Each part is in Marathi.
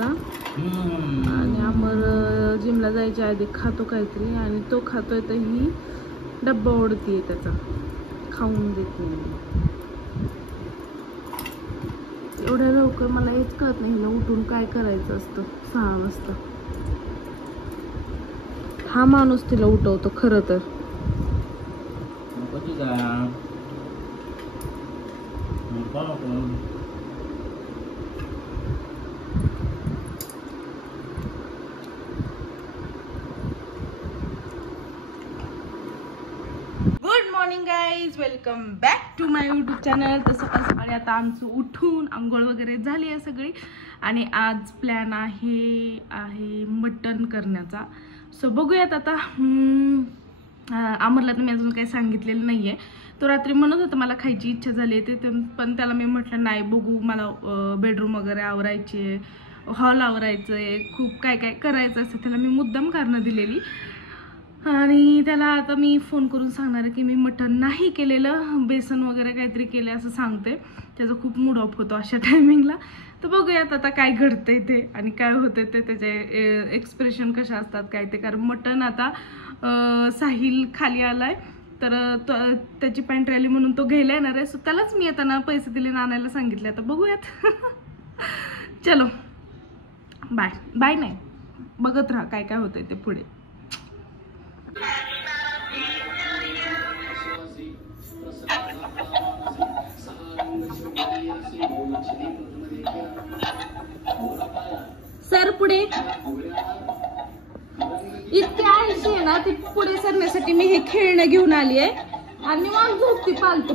वाजता आणि अमर जिमला जायच्या आधी खातो काहीतरी आणि तो खातोय तर ही डब्बा ओढतीये त्याचा, खाऊन देत नाही. एवढ्या लवकर मला हेच कळत नाही हिला उठून काय करायचं असतं. 6 वाजता हा माणूस तिला उठवतो खरं तर. Good morning guys, welcome back to my YouTube channel. तर सकाळ सकाळी आता आमचं उठून आंघोळ वगैरे झाली आहे सगळी आणि आज प्लॅन आहे मटण करण्याचा. सो बघूयात आता. अमरला तर मी अजून काही सांगितलेलं नाही आहे. तो रात्री म्हणत होता मला खायची इच्छा झाली ते, पण त्याला मी म्हटलं नाही बघू, मला बेडरूम वगैरे आवरायचे, हॉल आवरायचं आहे, खूप काय काय करायचं असतं. त्याला मी मुद्दाम कारणं दिलेली आणि त्याला आता मी फोन करून सांगणार आहे की मी मटण नाही केलेलं, बेसन वगैरे काहीतरी केलं असं सांगते. त्याचा खूप मूड ऑफ होतो अशा टायमिंगला. तर बघूयात आता काय घडतंय ते आणि काय होते ते, त्याचे एक्सप्रेशन कशा असतात काय ते. कारण मटण आता साहिल खाली आलाय तर त्याची पॅन्ट रॅली म्हणून तो घ्यायला येणार आहे. सो त्यालाच मी येताना पैसे दिले आणायला सांगितले. आता बघूयात. चलो बाय बाय. नाही बघत राहा काय काय होतंय ते पुढे. सर पुढे इतके आळशी आहे ना, ती पुढे सरण्यासाठी मी हे खेळणं घेऊन आली आहे आणि निवांत झोपती पालत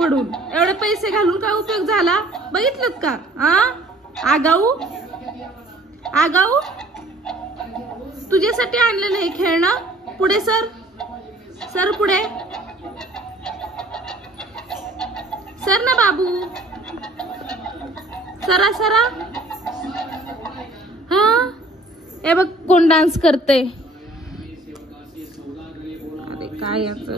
पडून. एवढे पैसे घालून काय उपयोग झाला बघितलं का? आगाऊ तुझ्यासाठी आणलेलं हे खेळणं. पुढे सर पुढे सर ना बाबू, सरा. हा हे बघ कोण डान्स करते. अरे काय याच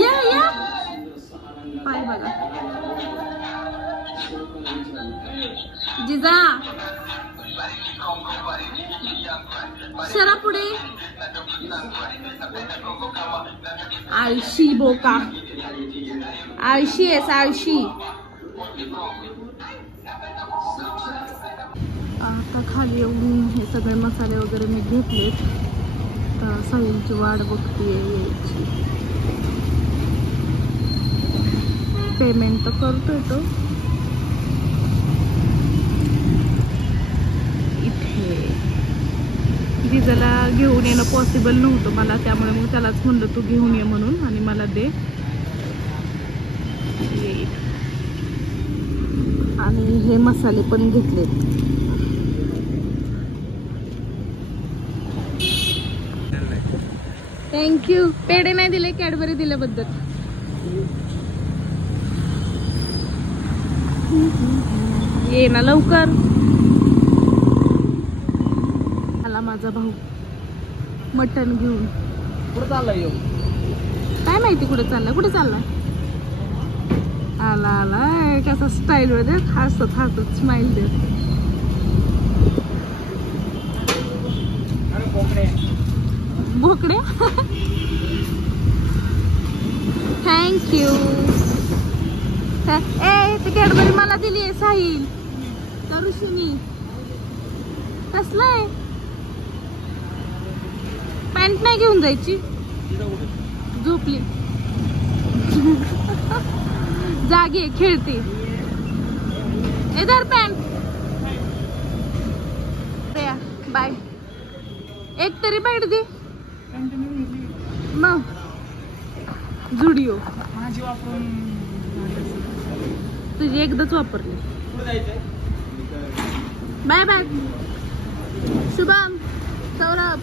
या पाय बघा. जिजा सरा पुढे. आळशी बोका, आळशी आहेस आळशी. आता खाली येऊन हे सगळे मसाले वगैरे मी घेतलेत. तर साहिलची वाट बघते यायची. पेमेंट तर करतोय तो इथे. जिजाला घेऊन येणं पॉसिबल नव्हतं मला, त्यामुळे मग त्यालाच म्हणलं तू घेऊन ये म्हणून आणि मला दे. आणि हे मसाले पण घेतलेत. थँक्यू. पेढे नाही दिले, कॅडबरी दिल्याबद्दल. ये ना लवकर. आला माझा भाऊ मटण घेऊन. कुठं चाललाय? काय माहिती कुठे चाललाय. आला कसा स्टाईल मध्ये हसत स्माइल दे. बोकड्या. थँक्यू. ते कॅडबरी मला दिली आहे साहिल. ऋषीनी कसलाय पॅन्ट नाही घेऊन जायची, झोपली. जागे खेळते. इधर पॅन्ट. बाय. एक तरी पॅन्ट दे मग. जुडिओ तुझी एकदाच वापरली. Bye bye. शुभम, सौरभ.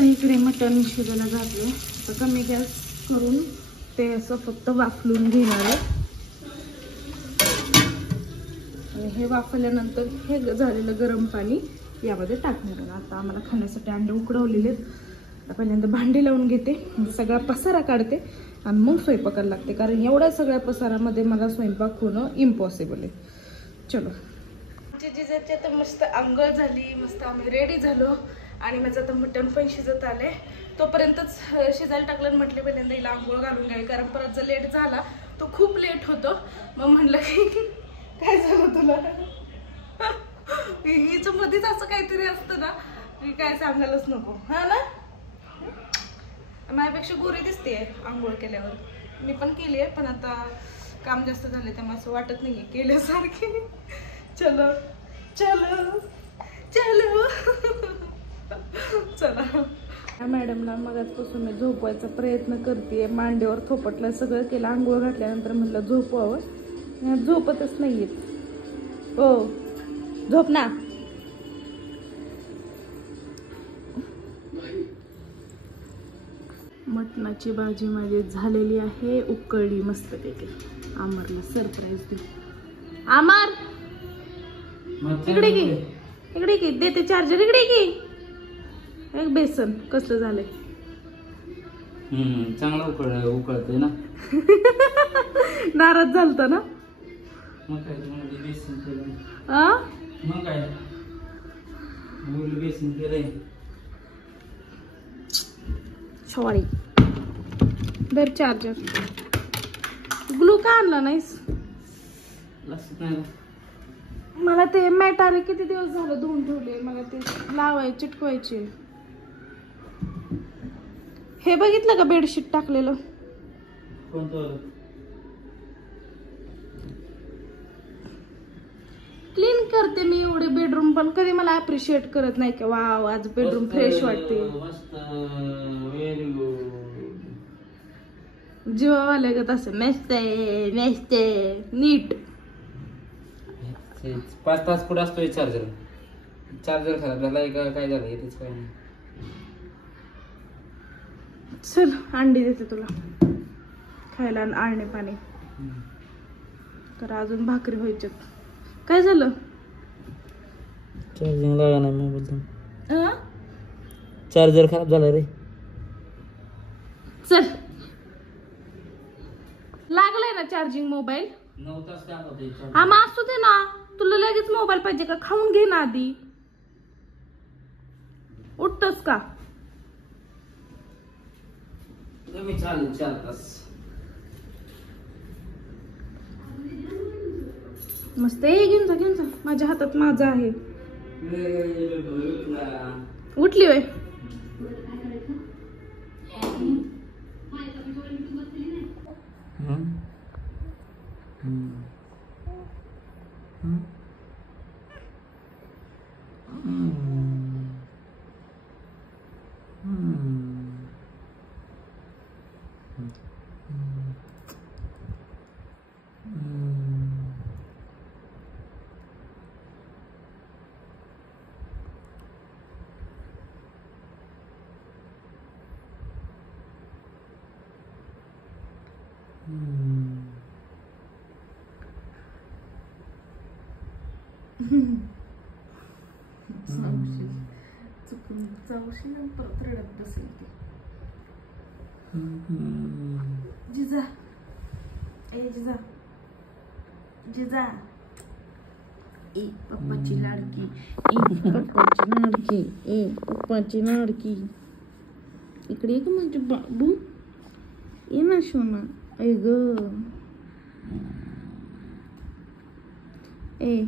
इकडे मटण शिजायला घातलं. तर कमी गॅस करून ते असं फक्त वाफलून घेणार आहे. आणि हे वाफल्यानंतर हे झालेलं गरम पाणी यामध्ये टाकणार आहे. आता आम्हाला खाण्यासाठी अंडे उकडवलेले आहेत. आता पहिल्यांदा भांडी लावून घेते, सगळा पसारा काढते आणि मग स्वयंपाकाला लागते, कारण एवढ्या सगळ्या पसारामध्ये मला स्वयंपाक होणं इम्पॉसिबल आहे. चलो, जिजाची आता मस्त आंघोळ झाली, मस्त आम्ही रेडी झालो आणि माझं आता मटण पण शिजत आले. तोपर्यंतच शिजायला टाकलं आणि म्हटले पहिल्यांदा हिला आंघोळ घालून घ्यावी, कारण परत जर लेट झाला तो खूप लेट होतो. मग म्हटलं की काय झालं तुला, हिच्या मध्येच असं काहीतरी असतं ना की काय सांगायलाच नको. हा ना, माझ्यापेक्षा गोरी दिसते आंघोळ केल्यावर. मी पण केली आहे, पण आता काम जास्त झाले त्यामुळे असं वाटत नाहीये केल्यासारखी. चलो चलो चलो चला. मॅडमला मगाचपासून मी झोपवायचा प्रयत्न करते, मांडीवर थोपटलं, सगळं केलं. आंघोळ घातल्यानंतर म्हटलं झोपवावं, झोपतच नाहीयेत. हो झोप ना. मटणाची भाजी माझी झालेली आहे, उकळली मस्तपैकी. आमरला सरप्राईज दे. आमर इकडे की, इकडे की, देते चार्जर, इकडे की. एक बेसन कसलं झालंय, चांगलं उकळतंय ना. नाराज झालता ना. मग काय बेसन केलं, आ मग काय बेसन केलंय. सॉरी, दर चार्जर. ग्लू का आणला नाहीस? लक्षात नाही. मला ते मॅटारे किती दिवस झालं धुवून ठेवले, मला ते लावायचे, चिटकवायचे. हे बघितलं का बेडशीट टाकलेलं? कोणतं? क्लीन करते मी एवढे बेडरूम, पण कधी मला अप्रिशिएट करत नाही की वाव आज बेडरूम फ्रेश वाटते. Very good. जीवावाले गत असं मस्त आहे, मस्त आहे, नीट. 5 तास कुठं असतोय चार्जर? चार्जर खराब झालाय का काय झालं येतेच काय नाही. चल अंडी देते तुला खायला आणि आळणे पाणी. तर अजून भाकरी व्हायच्यात. काय झालं? चार्जिंग लागा नाही मोबाईल. चार्जर खराब झाला रे. चल, लागलाय ना चार्जिंग मोबाईल. 9 तास काय होते. हा मग असू दे ना, तुला लगेच मोबाईल पाहिजे का? खाऊन घे ना आधी. उठतोस का? मी चालेल 4 तास. मस्त आहे, घेऊन जा, घेऊन जा. माझ्या हातात माझा आहे. उठली वय? चुकून जाऊशी ना, परत रडत बसेल ती. जिजा, ए जिजा, जिजा, ए पप्पाची लाडकी, ए पप्पाची लाडकी, ए पप्पाची लाडकी. इकडे ये का माझे बाबू, ये ना सोना. ऐ ग, ए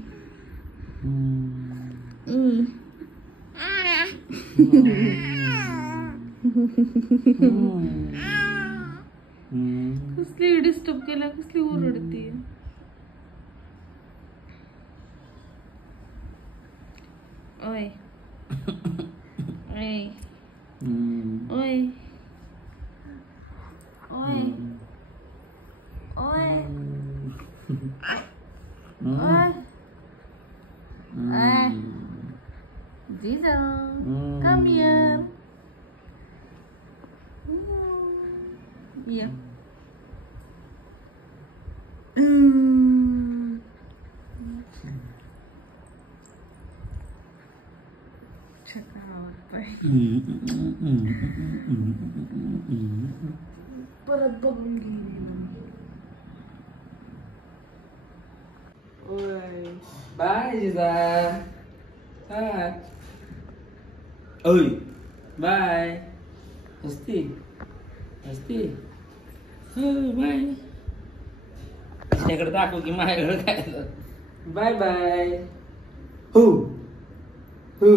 कसली डिस्टर्ब केला, कसली ओरडते. ओय ओय ओय ओय ओय ओय ओय. Ziza, come here. Yeah. परत बघून गेली. बाय जिजा. ओय बाय. हसती हसती. बाय. त्याकडे दाखव की माझ्याकडे काय. Bye bye. हो हो.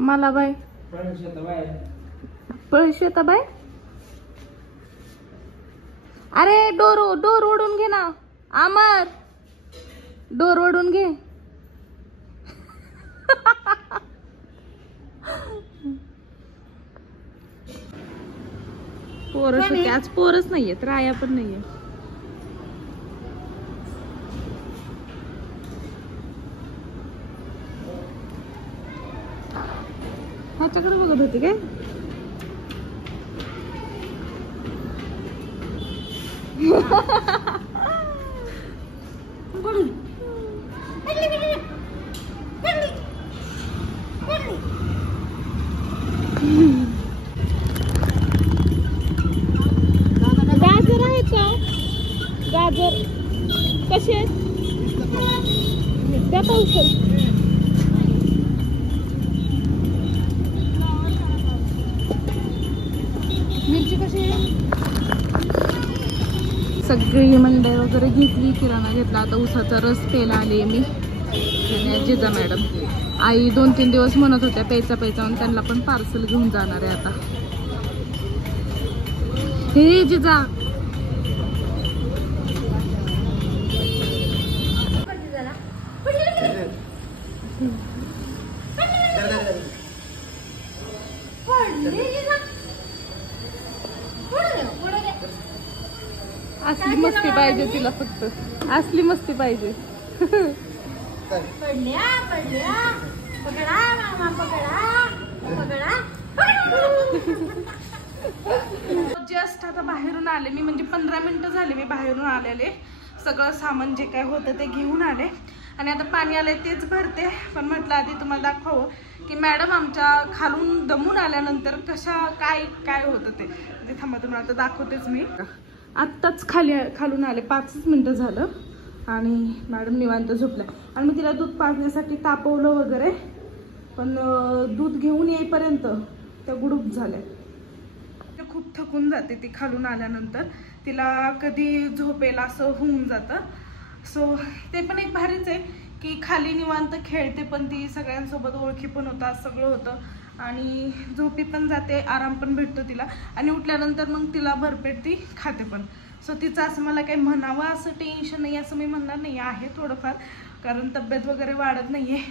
मला बाय. बाय. श्वेता बाय. अरे डोर ओढून घे ना अमर. डोर ओढून घे. पोरच आज पोरच नाहीये तर आया पण नाहीये. ह्याच्याकडे बघत होती काय. गाजर आहेत का. गाजर कसे आहेत त्या पावसात. मिरची कशी आहे. सगळी मंडई वगैरे घेतली. किराणा घेतला. आता उसाचा रस प्यायला आले मी आणि जिजा मॅडम. आई 2-3 दिवस म्हणत होत्या प्यायचा म्हणून त्यांना पण पार्सल घेऊन जाणार आहे आता. हे जिजा असली मस्ती पाहिजे तिला. फक्त असली मस्ती पाहिजे. जस्ट आता बाहेरून आले मी. म्हणजे 15 मिनिटं झाले मी बाहेरून आलेले. सगळं सामान जे काय होतं ते घेऊन आले आणि आता पाणी आलंय तेच भरते. पण म्हटलं आधी तुम्हाला दाखवावं की मॅडम आमच्या खालून दमून आल्यानंतर काय होतं ते थांबा तुम्हाला आता दाखवतेच मी. आत्ताच खालून आले. 5 मिनिटं झालं आणि मॅडम निवांत झोपल्या. आणि मी तिला दूध पाजण्यासाठी तापवलं वगैरे. पण दूध घेऊन येईपर्यंत त्या गुडूप झाल्या. ते खूप थकून जाते ती खालून आल्यानंतर. तिला कधी झोपेल असं होऊन जातं. सो ते पण एक भारीच आहे की खाली निवांत खेळते पण ती. सगळ्यांसोबत ओळखी पण होतात. सगळं होतं आणि झोपी पण जाते. आराम पण भेटतो तिला. आणि उठल्यानंतर मग तिला भरपेट ती खाते पण. सो तिचं असं मला काही म्हणावं असं टेन्शन नाही असं मी म्हणणार नाही आहे. थोडंफार कारण तब्येत वगैरे वाढत नाही आहे.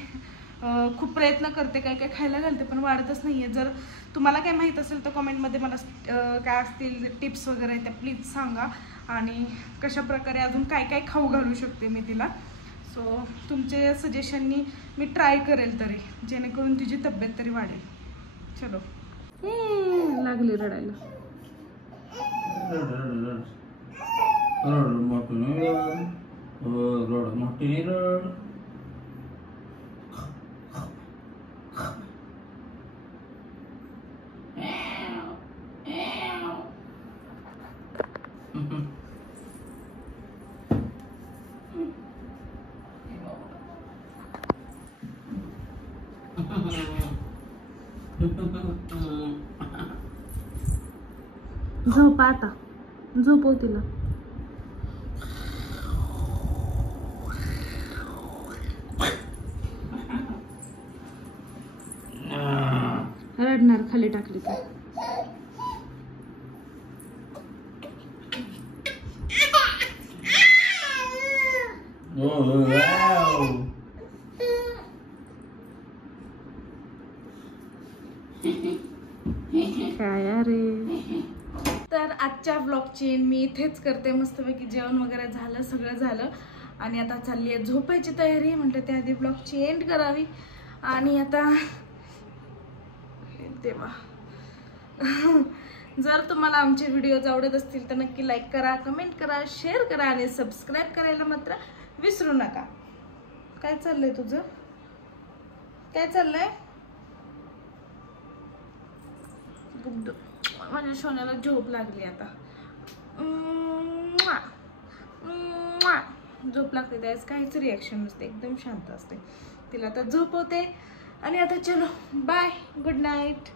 खूप प्रयत्न करते काय खायला घालते पण वाढतच नाही आहे. जर तुम्हाला काय माहीत असेल तर कमेंटमध्ये मला काय असतील टिप्स वगैरे त्या प्लीज सांगा. आणि कशाप्रकारे अजून काय खाऊ घालू शकते मी तिला. सो तुमचे सजेशननी मी ट्राय करेल तरी जेणेकरून तिची तब्येत तरी वाढेल. चलो लागली रडायला. झोप आता. झोपव तिला. रडणार खाली टाकली तर. काय अरे. तर आजच्या व्लॉगची मी इथेच करते. मस्तपैकी जेवण वगैरे झालं. सगळं झालं आणि आता चालली आहे झोपायची तयारी. म्हटलं त्याआधी व्लॉगची एंड करावी. आणि आता तेव्हा जर तुम्हाला आमचे व्हिडिओज आवडत असतील तर नक्की लाईक करा, कमेंट करा, शेअर करा आणि सबस्क्राईब करायला मात्र विसरू नका. काय चाललंय तुझं. काय चाललंय. गुड. माझ्या सोन्याला झोप लागली आता. झोप लागते त्यावेळेस काहीच रिॲक्शन नसते, एकदम शांत असते. तिला आता झोप होते. आणि आता चलो बाय, गुड नाईट.